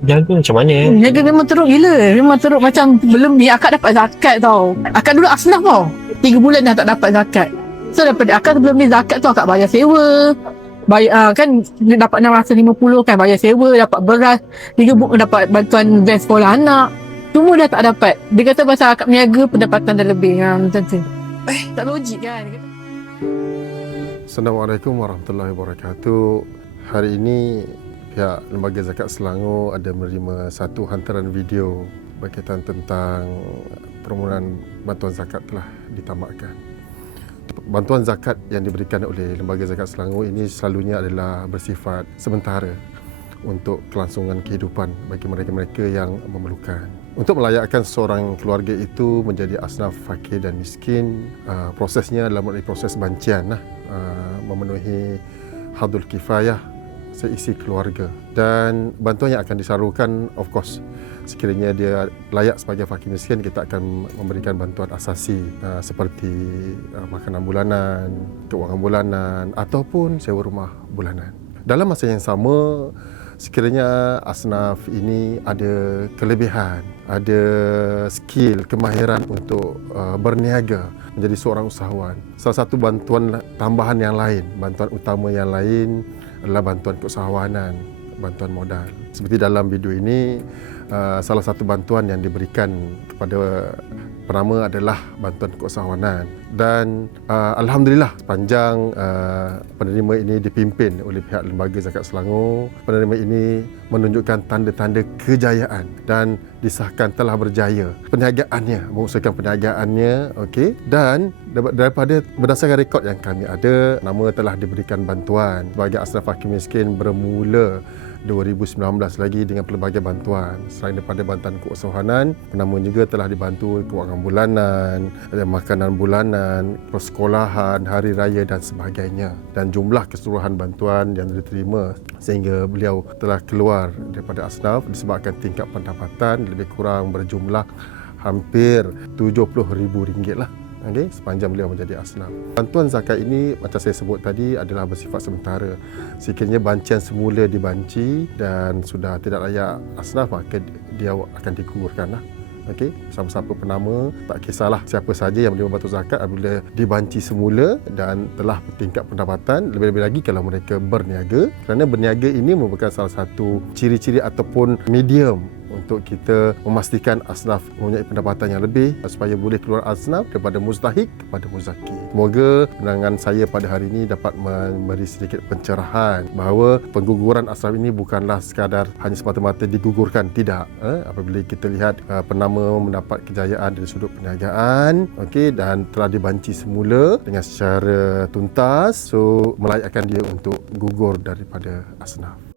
Jaga macam mana Jaga memang teruk gila. Memang teruk macam belum ni akak dapat zakat tau. Akak dulu asnaf tau. 3 bulan dah tak dapat zakat. So daripada akak sebelum ni zakat tu akak bayar sewa. Bayar kan dia dapat 650 kan bayar sewa, dapat beras, 3 bulan dapat bantuan ves sekolah anak. Semua dah tak dapat. Dia kata pasal akak berniaga pendapatan dah lebih. Macam tu. Tak logik kan. Dia kata, Assalamualaikum warahmatullahi wabarakatuh. Hari ini pihak Lembaga Zakat Selangor ada menerima satu hantaran video berkaitan tentang permohonan bantuan zakat telah ditamatkan. Bantuan zakat yang diberikan oleh Lembaga Zakat Selangor ini selalunya adalah bersifat sementara untuk kelangsungan kehidupan bagi mereka-mereka yang memerlukan. Untuk melayakkan seorang keluarga itu menjadi asnaf fakir dan miskin, prosesnya adalah melalui proses bancian, memenuhi hardul kifayah seisi keluarga, dan bantuan yang akan disalurkan, of course, sekiranya dia layak sebagai fakir miskin, kita akan memberikan bantuan asasi seperti makanan bulanan, keuangan bulanan ataupun sewa rumah bulanan. Dalam masa yang sama, sekiranya asnaf ini ada kelebihan, ada skill, kemahiran untuk berniaga, menjadi seorang usahawan, salah satu bantuan tambahan yang lain, bantuan utama yang lain adalah bantuan keusahawanan, bantuan modal. Seperti dalam video ini, salah satu bantuan yang diberikan kepada pertama adalah bantuan keusahawanan, dan alhamdulillah sepanjang penerima ini dipimpin oleh pihak Lembaga Zakat Selangor, penerima ini menunjukkan tanda-tanda kejayaan dan disahkan telah berjaya perniagaannya, mengusahakan perniagaannya, okey, dan daripada berdasarkan rekod yang kami ada, nama telah diberikan bantuan sebagai asnaf fakir miskin bermula 2019 lagi dengan pelbagai bantuan. Selain daripada bantuan keusahawanan, penama juga telah dibantu keuangan bulanan, makanan bulanan, persekolahan, hari raya dan sebagainya. Dan jumlah keseluruhan bantuan yang diterima sehingga beliau telah keluar daripada asnaf disebabkan tingkat pendapatan lebih kurang berjumlah hampir RM70,000 lah. Okay, sepanjang beliau menjadi asnaf. Bantuan zakat ini macam saya sebut tadi adalah bersifat sementara. Sekiranya bancian semula dibanci dan sudah tidak layak asnaf, maka dia akan digugurkan lah. Okey, siapa-siapa penama, tak kisahlah siapa saja yang menerima bantuan zakat apabila dibanci semula dan telah bertingkat pendapatan, lebih-lebih lagi kalau mereka berniaga, kerana berniaga ini merupakan salah satu ciri-ciri ataupun medium untuk kita memastikan asnaf mempunyai pendapatan yang lebih supaya boleh keluar asnaf daripada mustahik kepada muzaki. Semoga penerangan saya pada hari ini dapat memberi sedikit pencerahan bahawa pengguguran asnaf ini bukanlah sekadar hanya semata-mata digugurkan, tidak. Apabila kita lihat penama mendapat kejayaan dari sudut perniagaan, okey, dan telah dibanci semula dengan secara tuntas, so melayakkan dia untuk gugur daripada asnaf.